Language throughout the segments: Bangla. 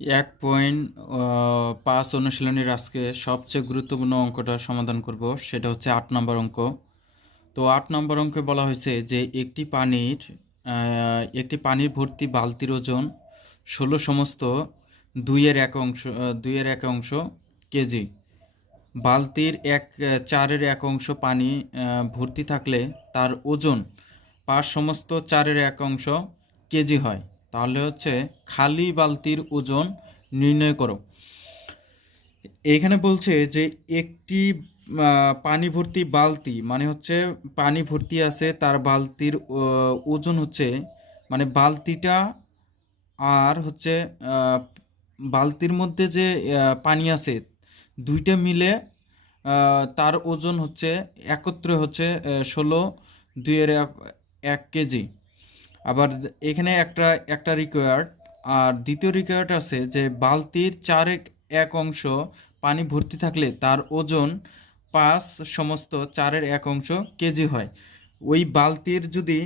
1.5 অনুশীলনীর আজকে সবচেয়ে গুরুত্বপূর্ণ অঙ্কটা সমাধান করব, সেটা হচ্ছে 8 নম্বর অঙ্ক। তো 8 নম্বর অঙ্কে বলা হয়েছে যে একটি পানির ভর্তি বালতির ওজন 16 সমস্ত 2/1 অংশ কেজি। বালতির 4/1 অংশ পানি ভর্তি থাকলে তার ওজন 5 সমস্ত 4/1 অংশ কেজি হয়। তাহলে হচ্ছে খালি বালতির ওজন নির্ণয় করো। এখানে বলছে যে একটি পানি ভর্তি বালতি মানে হচ্ছে পানি ভর্তি আছে, তার বালতির ওজন হচ্ছে মানে বালতিটা আর হচ্ছে আহ, বালতির মধ্যে যে পানি আছে দুইটা মিলে তার ওজন হচ্ছে একত্রে হচ্ছে 16 2/1 কেজি। আবার এখানে একটা একটা রিকোয়ার্ড, আর দ্বিতীয় রিকোয়ার্ড আছে যে বালতির 4/1 অংশ পানি ভর্তি থাকলে তার ওজন 5 সমস্ত 4/1 অংশ কেজি হয়। ওই বালতির যদি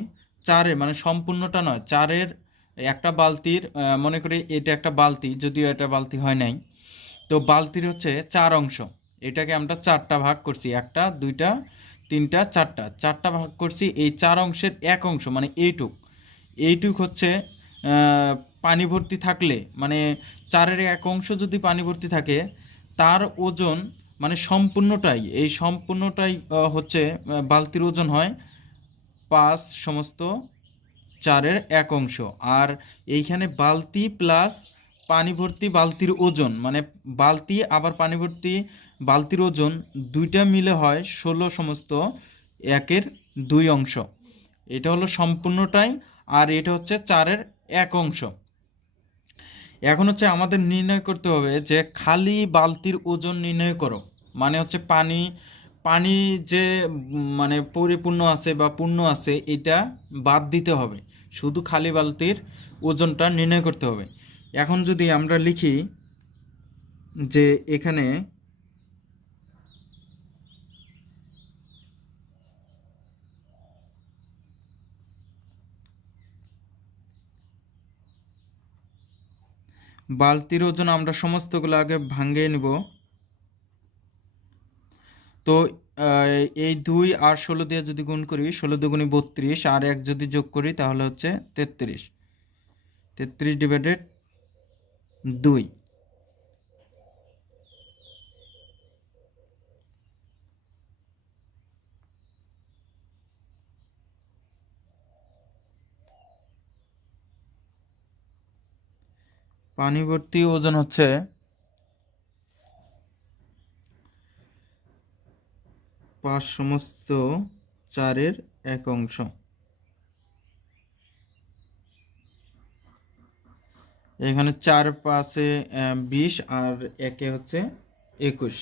চারের মানে সম্পূর্ণটা নয়, চারের একটা বালতির মনে করি এটা একটা বালতি, যদিও এটা বালতি হয় নাই, তো বালতির হচ্ছে 4 অংশ। এটাকে আমরা চারটা ভাগ করছি, একটা দুইটা তিনটা চারটা, চারটা ভাগ করছি। এই 4 অংশের 1 অংশ মানে এইটুক হচ্ছে পানি ভর্তি থাকলে, মানে 4/1 অংশ যদি পানি ভর্তি থাকে তার ওজন মানে সম্পূর্ণটাই হচ্ছে বালতির ওজন হয় 5 সমস্ত 4/1 অংশ। আর এইখানে বালতি প্লাস পানি ভর্তি বালতির ওজন মানে বালতি আবার পানি ভর্তি বালতির ওজন দুইটা মিলে হয় 16 সমস্ত 1/2 অংশ। এটা হলো সম্পূর্ণটাই, আর এটা হচ্ছে 4/1 অংশ। এখন হচ্ছে আমাদের নির্ণয় করতে হবে যে খালি বালতির ওজন নির্ণয় করো। মানে হচ্ছে পানি পানি যে মানে পরিপূর্ণ আছে বা পূর্ণ আছে এটা বাদ দিতে হবে, শুধু খালি বালতির ওজনটা নির্ণয় করতে হবে। এখন যদি আমরা লিখি যে এখানে বালতির ওজন আমরা সমস্তগুলো আগে ভাঙিয়ে নিব। তো এই 2 আর 16 দিয়ে যদি গুণ করি, 16 × 2 = 32, আর 1 যদি যোগ করি তাহলে হচ্ছে 33। 33/2। পানি ভর্তি ওজন হচ্ছে 5 সমস্ত 4/1 অংশ। এখানে 4 5 20 আর 1 হচ্ছে 21,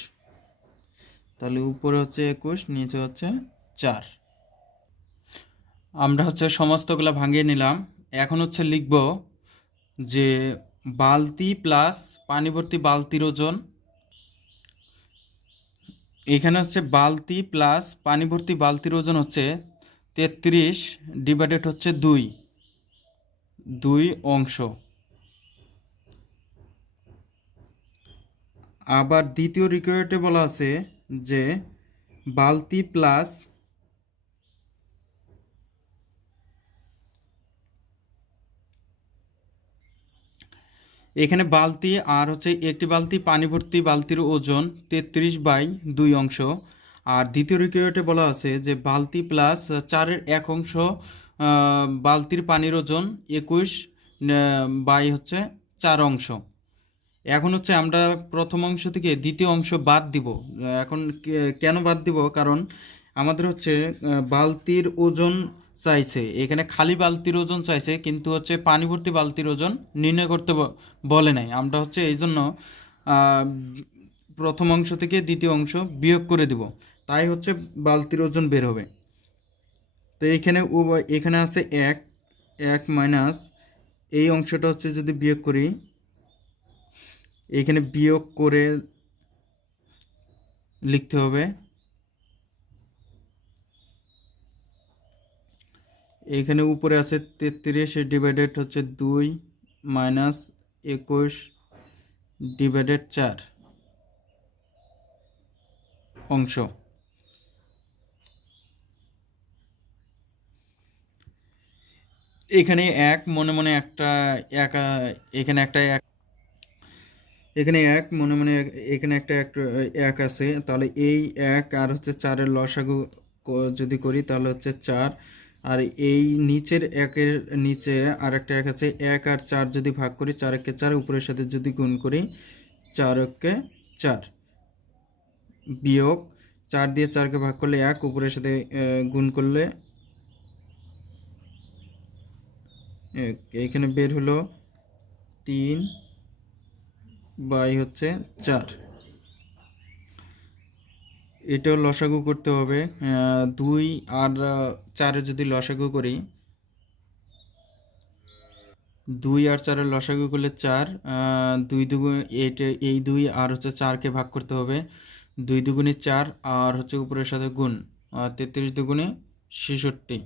তাহলে উপরে হচ্ছে 21, নিচে হচ্ছে 4। আমরা হচ্ছে সমস্তগুলো ভাঙিয়ে নিলাম। এখন হচ্ছে লিখব যে বালতি প্লাস পানি ভর্তি বালতির ওজন। এখানে হচ্ছে বালতি প্লাস পানি ভর্তি বালতির ওজন হচ্ছে 33 ডিভাইডেড হচ্ছে 2 অংশ। আবার দ্বিতীয় রিকোয়ার্ডে বলা আছে যে বালতি প্লাস এখানে বালতি আর হচ্ছে একটি বালতি পানি ভর্তি বালতির ওজন 33/2 অংশ। আর দ্বিতীয় রিকোয়ার্ডে বলা আছে যে বালতি প্লাস 4/1 অংশ বালতির পানির ওজন 21 বাই হচ্ছে 4 অংশ। এখন হচ্ছে আমরা প্রথম অংশ থেকে দ্বিতীয় অংশ বাদ দিব। এখন কেন বাদ দিব, কারণ আমাদের হচ্ছে বালতির ওজন চাইছে, এখানে খালি বালতির ওজন চাইছে, কিন্তু হচ্ছে পানি ভর্তি বালতির ওজন নির্ণয় করতে বলে নাই। আমরা হচ্ছে এই জন্য আহ, প্রথম অংশ থেকে দ্বিতীয় অংশ বিয়োগ করে দিব, তাই হচ্ছে বালতির ওজন বের হবে। তো এইখানে এখানে আছে 1 1 মাইনাস এই অংশটা হচ্ছে যদি বিয়োগ করি, এখানে বিয়োগ করে লিখতে হবে। এখানে উপরে আছে 33 ডিভাইডেড হচ্ছে 2 মাইনাস 21 ডিভাইডেড 4 অংশ। এখানে এক মনে মনে একটা এক এখানে একটা এক, এখানে এক মনে মনে এখানে একটা এক আছে, তাহলে এই এক আর হচ্ছে 4-এর লসাগু যদি করি তাহলে হচ্ছে 4। আর এই নিচের একের নিচে আর একটা এক আছে, 1 আর 4 যদি ভাগ করি 4 একে 4, উপরের সাথে যদি গুণ করি 4 একে 4, বিয়োগ 4 দিয়ে 4কে ভাগ করলে 1, উপরের সাথে গুণ করলে এইখানে বের হলো 3 বাই হচ্ছে 4। এটাও লসাগু করতে হবে। 2 আর 4-এর যদি লসাগু করি, 2 আর 4-এর লসাগু করলে 4, 2 দুগুণ এই 2 আর হচ্ছে 4কে ভাগ করতে হবে, 2 দুগুণে 4 আর হচ্ছে উপরের সাথে গুণ, 33 দুগুণে 66,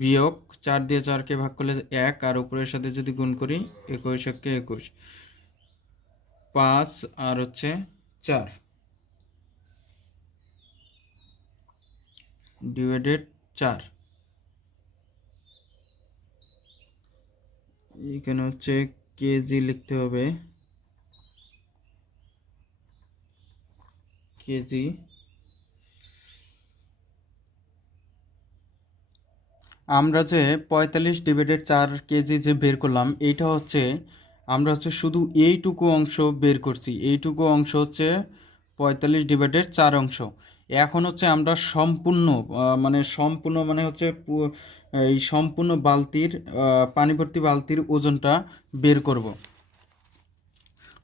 বিয়োগ 4 দিয়ে 4কে ভাগ করলে 1 আর উপরের সাথে যদি গুণ করি 21 একে 21, 5 আর হচ্ছে 4 ডিভাইডেড 4। এখানে হচ্ছে কেজি লিখতে হবে, কেজি। আমরা যে 45 ডিভাইডেড 4 কেজি যে বের করলাম, এইটা হচ্ছে আমরা হচ্ছে শুধু এইটুকু অংশ বের করছি, এইটুকু অংশ হচ্ছে 45 ডিভাইডেড 4 অংশ। এখন হচ্ছে আমরা সম্পূর্ণ মানে হচ্ছে এই সম্পূর্ণ বালতির পানি ভর্তি বালতির ওজনটা বের করব।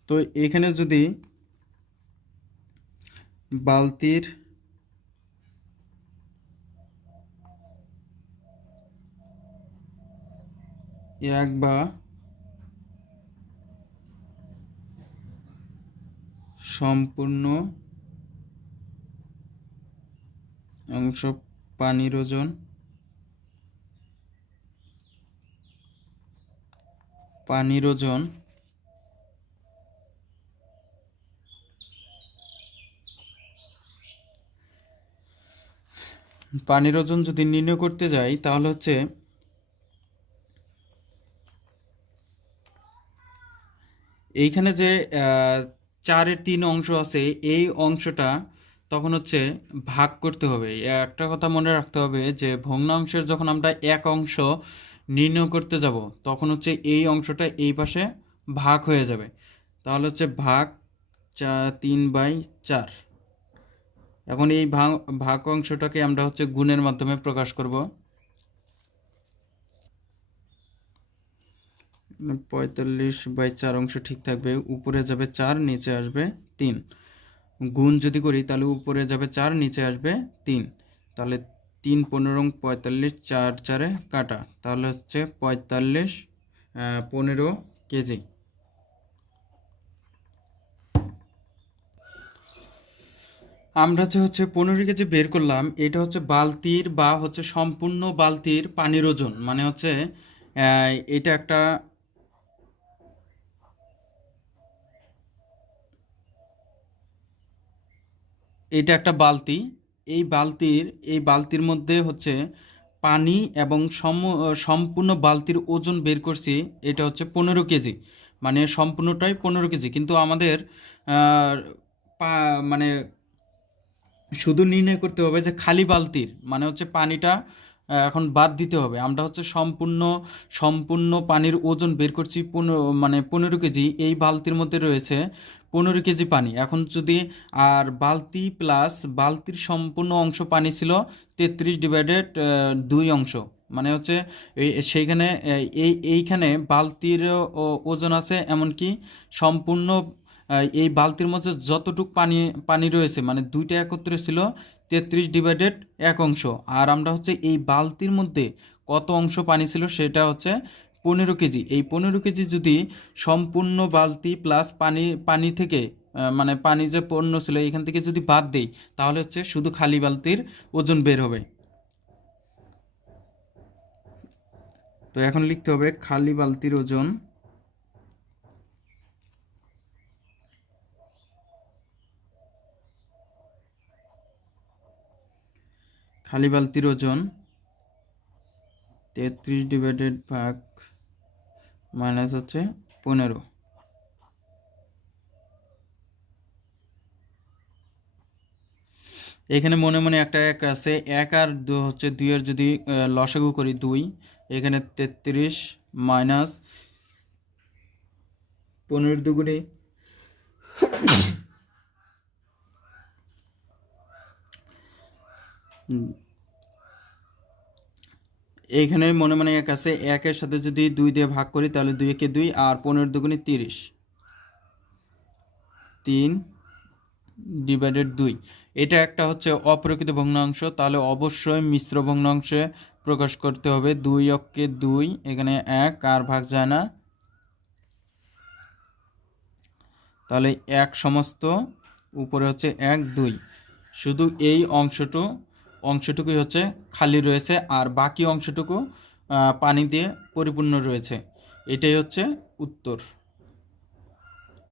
তো এখানে যদি বালতির এক বা সম্পূর্ণ অংশ পানির ওজন, পানির ওজন পানির ওজন যদি নির্ণয় করতে যাই তাহলে হচ্ছে এইখানে যে 4-এর 3 অংশ আছে, এই অংশটা তখন হচ্ছে ভাগ করতে হবে। একটা কথা মনে রাখতে হবে যে ভগ্নাংশের যখন আমরা এক অংশ নির্ণয় করতে যাব তখন হচ্ছে এই অংশটা এই পাশে ভাগ হয়ে যাবে, তাহলে হচ্ছে ভাগ 3/4। এখন এই ভাগ অংশটাকে আমরা হচ্ছে গুণের মাধ্যমে প্রকাশ করব। 45/4 অংশ ঠিক থাকবে, উপরে যাবে 4, নিচে আসবে 3। গুণ যদি করি তাহলে উপরে যাবে 4, নিচে আসবে 3, তাহলে 3 15 45, 4 4-এ কাটা, তাহলে হচ্ছে 15 কেজি। আমরা যে হচ্ছে 15 কেজি বের করলাম, এটা হচ্ছে বালতির বা হচ্ছে সম্পূর্ণ বালতির পানির ওজন, মানে হচ্ছে এটা একটা এটা একটা বালতি। এই বালতির মধ্যে হচ্ছে পানি এবং সম্পূর্ণ বালতির ওজন বের করছি, এটা হচ্ছে 15 কেজি, মানে সম্পূর্ণটাই 15 কেজি। কিন্তু আমাদের আহ, মানে শুধু নির্ণয় করতে হবে যে খালি বালতির মানে হচ্ছে পানিটা এখন বাদ দিতে হবে। আমরা হচ্ছে সম্পূর্ণ সম্পূর্ণ পানির ওজন বের করছি 15 কেজি। এই বালতির মধ্যে রয়েছে 15 কেজি পানি। এখন যদি আর বালতি প্লাস বালতির সম্পূর্ণ অংশ পানি ছিল 33/2 অংশ, মানে হচ্ছে সেইখানে এইখানে বালতির ওজন আছে, এমনকি সম্পূর্ণ এই বালতির মধ্যে যতটুক পানি পানি রয়েছে মানে দুইটা একত্রে ছিল 33/1 অংশ। আর আমরা হচ্ছে এই বালতির মধ্যে কত অংশ পানি ছিল সেটা হচ্ছে 15 কেজি। এই 15 কেজি যদি সম্পূর্ণ বালতি প্লাস পানি পানি থেকে মানে পানি যে পণ্য ছিল এখান থেকে যদি বাদ দেই তাহলে হচ্ছে শুধু খালি বালতির ওজন বের হবে। তো এখন লিখতে হবে খালি বালতির ওজন, খালি বালতির ওজন 33 ডিভাইডেড ভাগ মাইনাস হচ্ছে 15। এখানে মনে মনে একটা এক আছে, এক আর হচ্ছে 2-এর যদি লসাগু করি 2, এখানে 33 মাইনাস 15 দুগুণে এইখানে মনে মনে এক আছে, একের সাথে যদি 2 দিয়ে ভাগ করি তাহলে 2 একে 2 আর 15 দুগুণে 30, 3 ডিভাইডেড 2। এটা একটা হচ্ছে অপ্রকৃত ভগ্নাংশ, তাহলে অবশ্যই মিশ্র ভগ্নাংশে প্রকাশ করতে হবে। 2 অক্ষে 2, এখানে 1 আর ভাগ যায় না, তাহলে 1 সমস্ত উপরে হচ্ছে 1 2। শুধু এই অংশটুকুই হচ্ছে খালি রয়েছে, আর বাকি অংশটুকু পানি দিয়ে পরিপূর্ণ রয়েছে। এটাই হচ্ছে উত্তর।